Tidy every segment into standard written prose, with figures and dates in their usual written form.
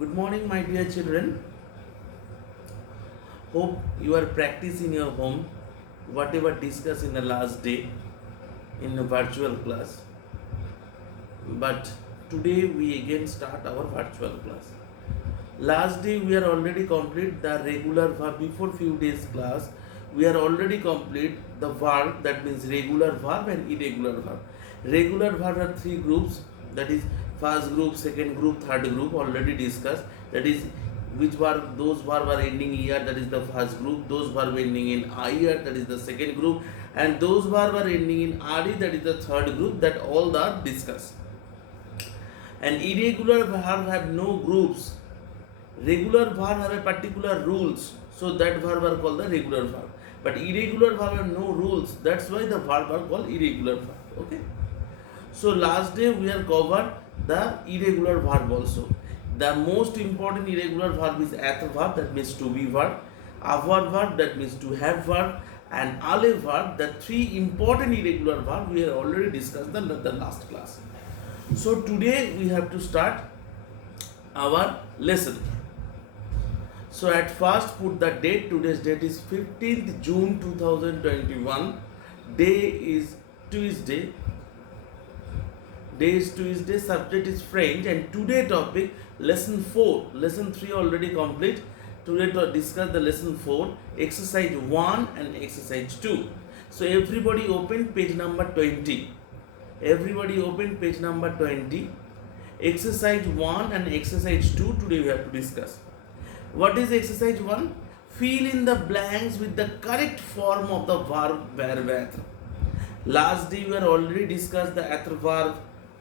Good morning, my dear children. Hope you are practicing your home whatever discussed in the last day in a virtual class. But today we again start our virtual class. Last day we are already complete the regular verb. Before few days class we are already complete the verb, that means regular verb and irregular verb. Regular verb are three groups, that is first group, second group, third group, already discussed. That is which verb, those verb are ending er, that is the first group. Those verb ending in ir, that is the second group, and those verb are ending in re, that is the third group. That all are discussed. And irregular verb have no groups. Regular verb have a particular rules, so that verb are called the regular verb. But irregular verb have no rules, that's why the verb are called irregular verb. Okay. So last day we are covered the irregular verb also. The most important irregular verb is verb, that means to be verb, avoir verb, that means to have verb, and ale verb. The three important irregular verb we have already discussed in the last class. So today we have to start our lesson. So at first put the date. Today's date is 15th June 2021. Day is Tuesday. Day is Tuesday. Subject is French. And today topic lesson 4. Lesson 3 already complete. Today to discuss the lesson 4. Exercise 1 and exercise 2. So everybody open page number 20. Everybody open page number 20. Exercise 1 and exercise 2 today we have to discuss. What is exercise 1? Fill in the blanks with the correct form of the verb where with. Last day we have already discussed the être verb,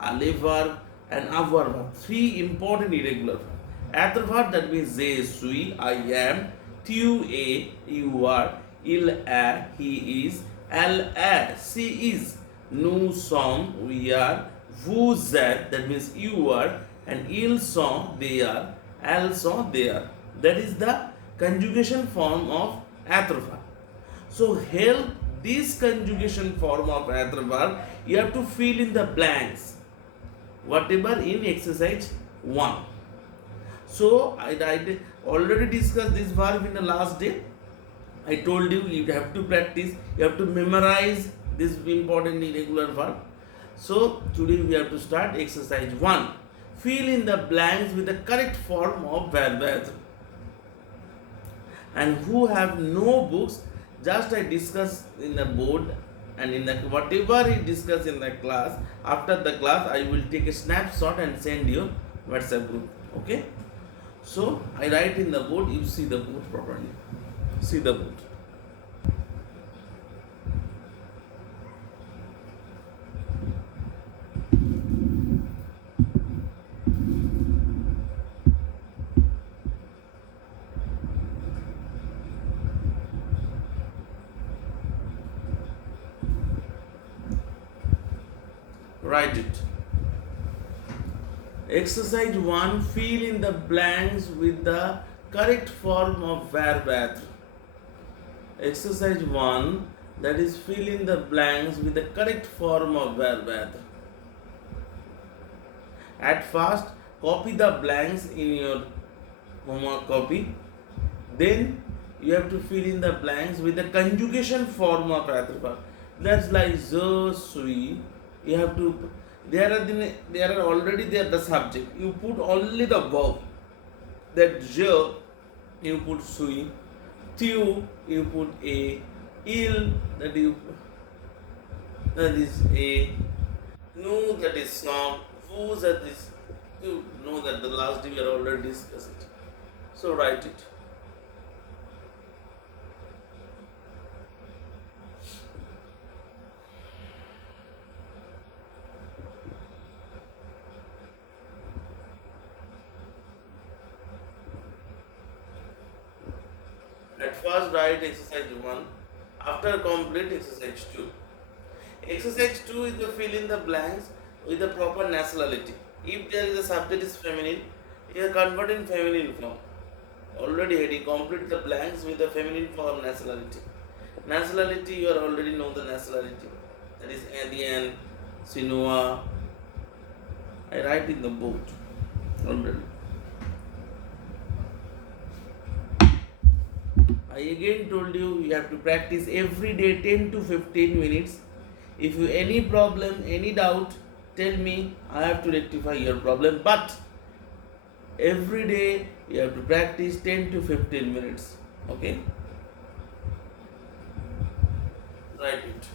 ale verb and avoir verb. Three important irregular verbs. Être verb, that means je suis, I am, tu es, you are, il est, he is, elle est, she is, nous sommes, we are, vous êtes, that means you are, and ils sont, they are, elles sont, they are. That is the conjugation form of être verb. So help this conjugation form of être verb, you have to fill in the blanks whatever in exercise 1. So I already discussed this verb in the last day. I told you you have to practice, you have to memorize this important irregular verb. So today we have to start exercise 1. Fill in the blanks with the correct form of verb être. And who have no books, just I discuss in the board, and in the whatever he discuss in the class, after the class I will take a snapshot and send you WhatsApp group. Okay. So I write in the board, you see the board properly. See the board. Write it. Exercise 1. Fill in the blanks with the correct form of verb être. Exercise 1, that is fill in the blanks with the correct form of verb être. At first, copy the blanks in your homework copy. Then you have to fill in the blanks with the conjugation form of être verb. That's like je suis. You have to, there are already there the subject. You put only the verb. That je, you put suis, tu, you put a, il, that is a, nous, that is song, vous, that is, you know that the last day we are already discussed it. So write it. At first write exercise 1, after complete exercise 2. Exercise 2 is the fill in the blanks with the proper nationality. If there is a subject is feminine, you are convert in feminine form. Already heading, complete the blanks with the feminine form nationality. Nationality, you are already know the nationality. That is Indian, Sinua. I write in the board already. I again told you have to practice every day 10 to 15 minutes. If you any problem, any doubt, tell me. I have to rectify your problem. But every day you have to practice 10 to 15 minutes. Okay? Write it.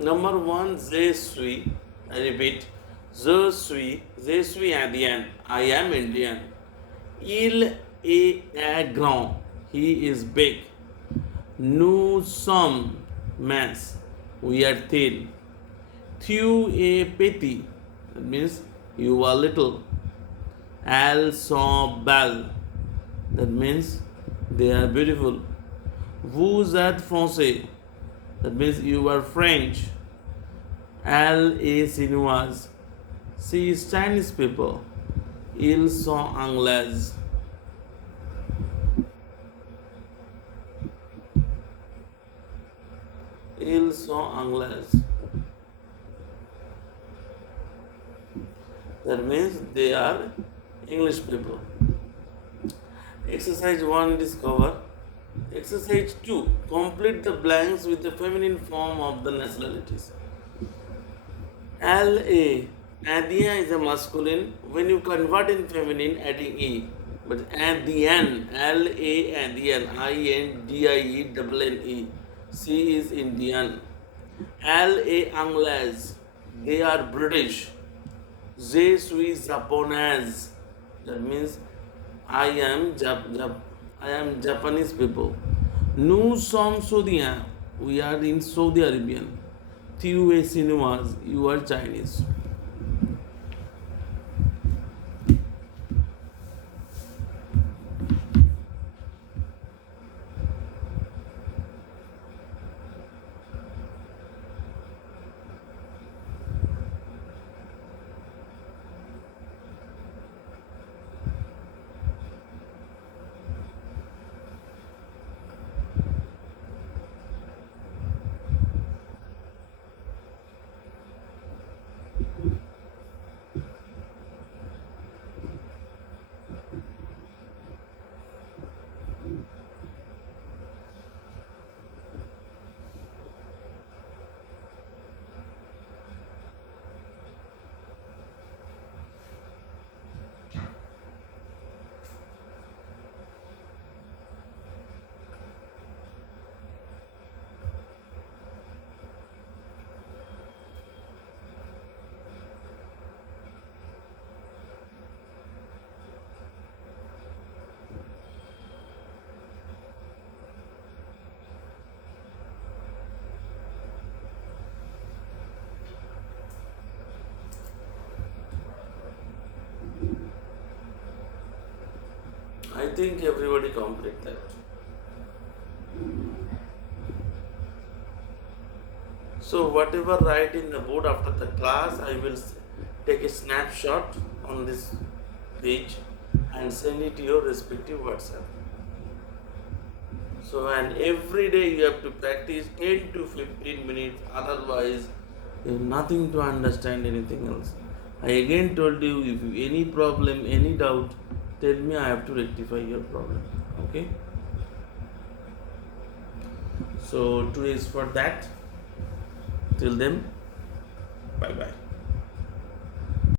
Number one, je suis. I repeat, je suis Indian. I am Indian. Il est grand. He is big. Nous sommes mince. We are thin. Tu es petit. That means you are little. Elles sont belles. That means they are beautiful. Vous êtes français. That means you are French. Elle est chinoise. She is Chinese people. Ils sont anglais. Ils sont anglais. That means they are English people. Exercise 1, discover. Exercise 2, complete the blanks with the feminine form of the nationalities. LA, India is a masculine. When you convert in feminine, adding E. But at the end, LA and the N, INDIE, double NE. C is Indian. LA Anglais, they are British. Je suis Japonese. That means I am Japanese people. Nous sommes Saudiens. We are in Saudi Arabian. Tu es chinoise. You are Chinese. I think everybody complete that. So whatever write in the board after the class, I will take a snapshot on this page and send it to your respective WhatsApp. So and every day you have to practice 10 to 15 minutes, otherwise you have nothing to understand anything else. I again told you, if you any problem, any doubt, tell me, I have to rectify your problem. Okay? So today is for that. Till then, Bye bye.